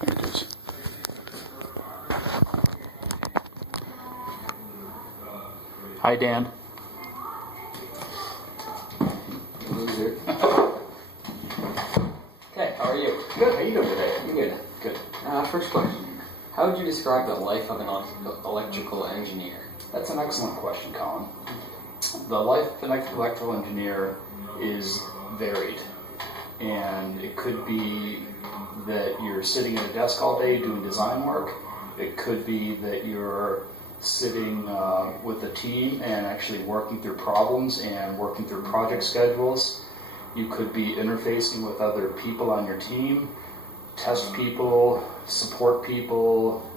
Hi, Dan. Okay, how are you? Good. How are you doing today? I'm good. Good. First question. How would you describe the life of an electrical engineer? That's an excellent question, Collin. The life of an electrical engineer is varied. And it could be that you're sitting at a desk all day doing design work. It could be that you're sitting with a team and actually working through problems and working through project schedules. You could be interfacing with other people on your team, test people, support people,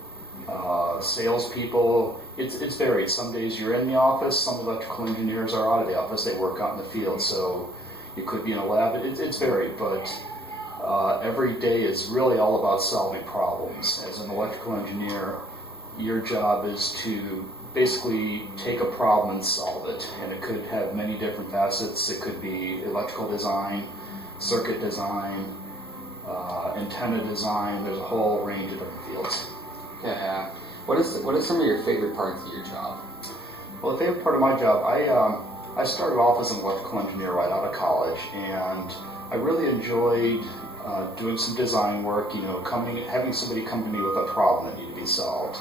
sales people. It's varied. Some days you're in the office, some electrical engineers are out of the office, they work out in the field, so you could be in a lab. It's varied, but every day is really all about solving problems. As an electrical engineer, your job is to basically take a problem and solve it, and it could have many different facets. It could be electrical design, circuit design, antenna design. There's a whole range of different fields. Okay, what is some of your favorite parts of your job? Well, the favorite part of my job, I started off as an electrical engineer right out of college, and I really enjoyed doing some design work, having somebody come to me with a problem that needed to be solved.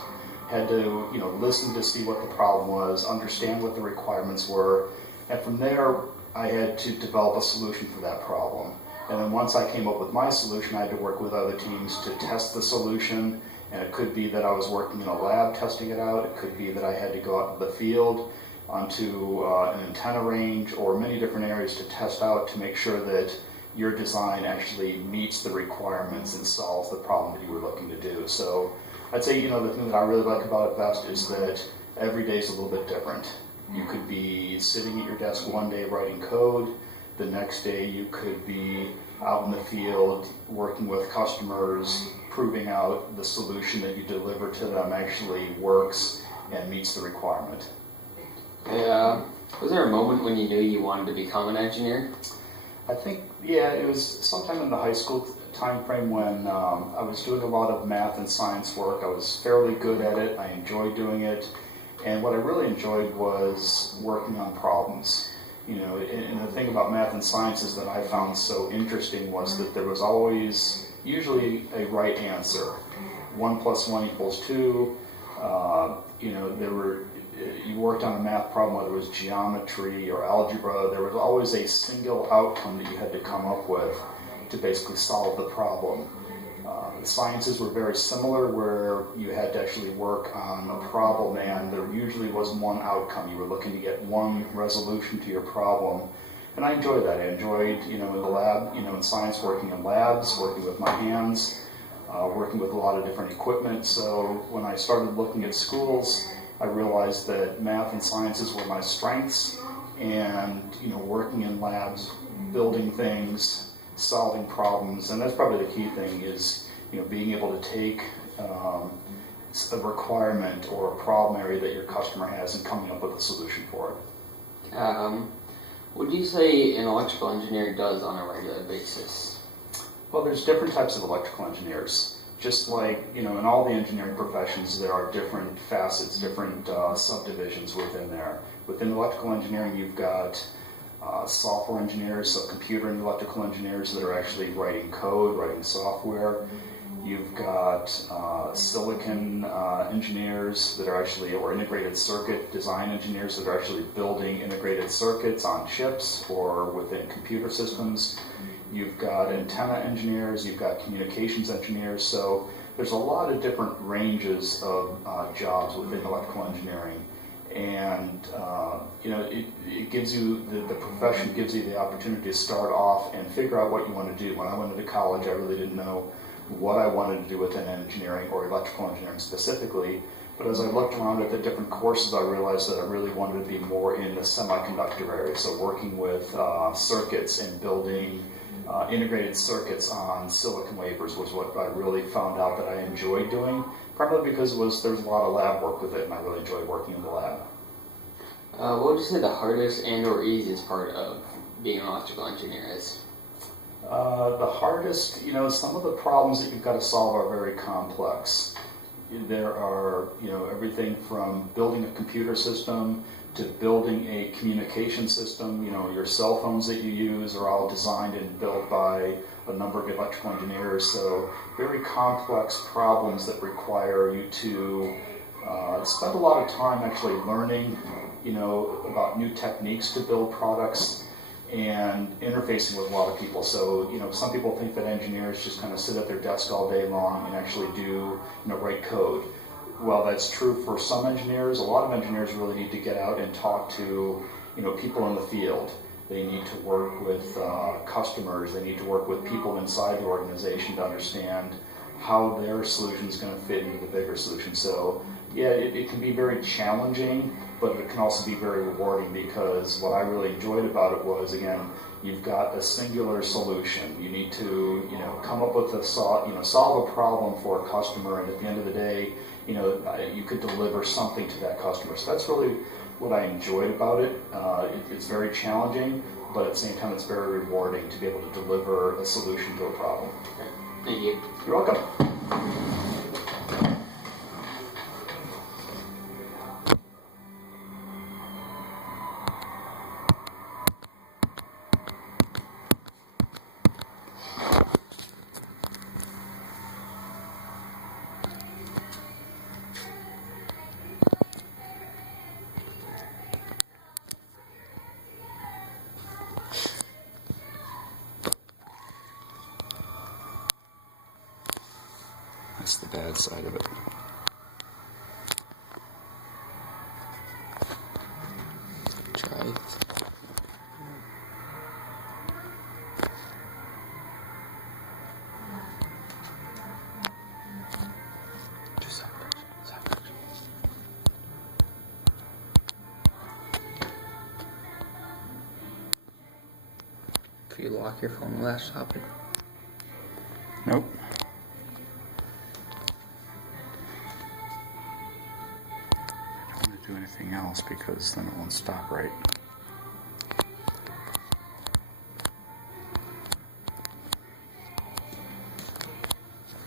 Had to, listen to see what the problem was, understand what the requirements were, and from there I had to develop a solution for that problem. And then once I came up with my solution, I had to work with other teams to test the solution, and it could be that I was working in a lab testing it out, it could be that I had to go out to the field onto an antenna range or many different areas to test out to make sure that your design actually meets the requirements and solves the problem that you were looking to do. So I'd say, the thing that I really like about it best is that every day is a little bit different. You could be sitting at your desk one day writing code, the next day you could be out in the field working with customers, proving out the solution that you deliver to them actually works and meets the requirement. Was there a moment when you knew you wanted to become an engineer? I think, it was sometime in the high school time frame when I was doing a lot of math and science work. I was fairly good at it. I enjoyed doing it. And what I really enjoyed was working on problems. And the thing about math and science is that I found so interesting was that there was always usually a right answer. 1 + 1 = 2. You worked on a math problem, whether it was geometry or algebra, there was always a single outcome that you had to come up with to basically solve the problem. The sciences were very similar, where you had to actually work on a problem and there usually was one outcome. You were looking to get one resolution to your problem. And I enjoyed that. I enjoyed, in the lab, in science, working in labs, working with my hands, working with a lot of different equipment. So when I started looking at schools, I realized that math and sciences were my strengths, and working in labs, building things, solving problems, and that's probably the key thing is being able to take a requirement or a problem area that your customer has and coming up with a solution for it. What do you say an electrical engineer does on a regular basis? Well, there's different types of electrical engineers. Just like, in all the engineering professions, there are different facets, different subdivisions within there. Within electrical engineering, you've got software engineers, so computer and electrical engineers that are actually writing code, writing software. You've got silicon engineers that are actually, or integrated circuit design engineers that are actually building integrated circuits on chips or within computer systems. You've got antenna engineers, you've got communications engineers, so there's a lot of different ranges of jobs within electrical engineering. And it gives you, the profession gives you the opportunity to start off and figure out what you want to do. When I went into college, I really didn't know what I wanted to do within engineering or electrical engineering specifically. But as I looked around at the different courses, I realized that I really wanted to be more in the semiconductor area. So working with circuits and building integrated circuits on silicon wafers was what I really found out that I enjoyed doing. Probably because there's a lot of lab work with it, and I really enjoyed working in the lab. What would you say the hardest and or easiest part of being an electrical engineer is? The hardest, some of the problems that you've got to solve are very complex. There are, everything from building a computer system to building a communication system. Your cell phones that you use are all designed and built by a number of electrical engineers. So very complex problems that require you to spend a lot of time actually learning, about new techniques to build products and interfacing with a lot of people. So, some people think that engineers just kind of sit at their desk all day long and actually do, write code. Well, that's true for some engineers. A lot of engineers really need to get out and talk to, people in the field. They need to work with customers. They need to work with people inside the organization to understand how their solution is going to fit into the bigger solution. So, yeah, it can be very challenging, but it can also be very rewarding, because what I really enjoyed about it was, again, you've got a singular solution. You need to, come up with solve a problem for a customer, and at the end of the day, you could deliver something to that customer. So that's really what I enjoyed about it. It's very challenging, but at the same time, it's very rewarding to be able to deliver a solution to a problem. Thank you. You're welcome. That's the bad side of it. Try it. Can you lock your phone last topic? Nope. I don't want to do anything else because then it won't stop right.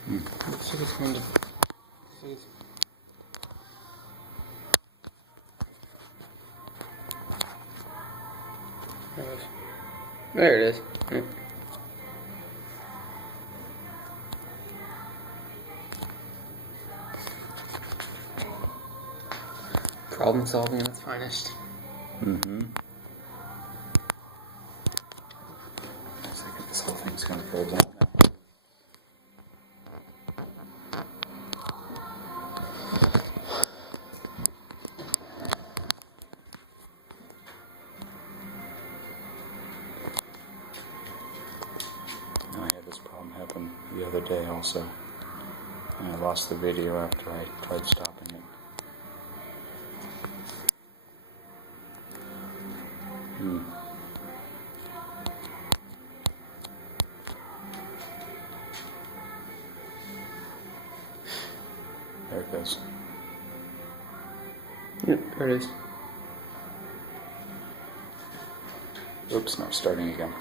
Looks like it's going to. There it is. Yep. Problem solving at its finest. Mm-hmm. Looks like this whole thing's going to go down now. I had this problem happen the other day also. And I lost the video after I tried stopping it. There it goes. Yep, there it is. Oops, no, starting again.